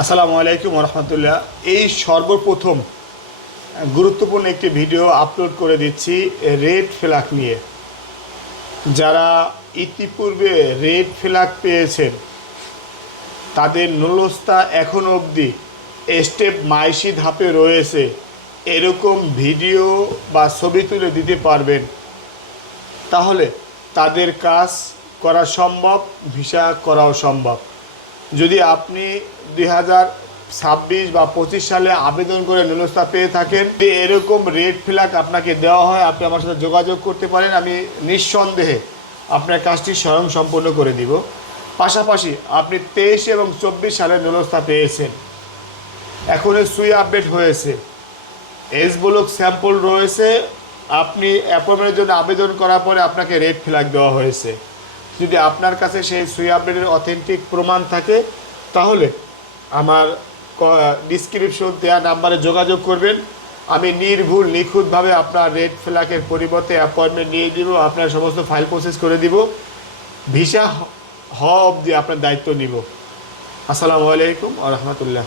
আসসালামু আলাইকুম রহমতুল্লাহ। এই সর্বপ্রথম গুরুত্বপূর্ণ একটি ভিডিও আপলোড করে দিচ্ছি রেড ফ্ল্যাগ নিয়ে। যারা ইতিপূর্বে রেড ফ্ল্যাগ পেয়েছেন তাদের নুলস্তা এখনও অবধি স্টেপ মাইশি ধাপে রয়েছে, এরকম ভিডিও বা ছবি তুলে দিতে পারবেন, তাহলে তাদের কাজ করা সম্ভব, ভিসা করাও সম্ভব। যদি আপনি 2026 বা 25 সালে আবেদন করে নুলস্তা পেয়ে থাকেন, যদি এরকম রেড ফ্ল্যাগ আপনাকে দেওয়া হয়, আপনি আমার সাথে যোগাযোগ করতে পারেন। আমি নিঃসন্দেহে আপনার কাজটি স্বয়ং সম্পন্ন করে দিব। পাশাপাশি আপনি 23 এবং 24 সালে নুলস্তা পেয়েছেন, এখন সুই আপডেট হয়েছে, এস ব্লক স্যাম্পল রয়েছে, আপনি অ্যাপয়েন্টমেন্টের জন্য আবেদন করার পরে আপনাকে রেড ফ্ল্যাগ দেওয়া হয়েছে। যদি আপনার কাছে সেই সুই আপডেটের অথেন্টিক প্রমাণ থাকে, তাহলে আমার ডিসক্রিপশন দেওয়া নাম্বারে যোগাযোগ করবেন। আমি নির্ভুল নিখুঁতভাবে আপনার রেড ফ্ল্যাগের পরিবর্তে অ্যাপয়েন্টমেন্ট নিয়ে দিব, আপনার সমস্ত ফাইল প্রসেস করে দিব, ভিসা হওয়া অবধি আপনার দায়িত্ব নিব। আসসালামু আলাইকুম ওয়া রাহমাতুল্লাহ।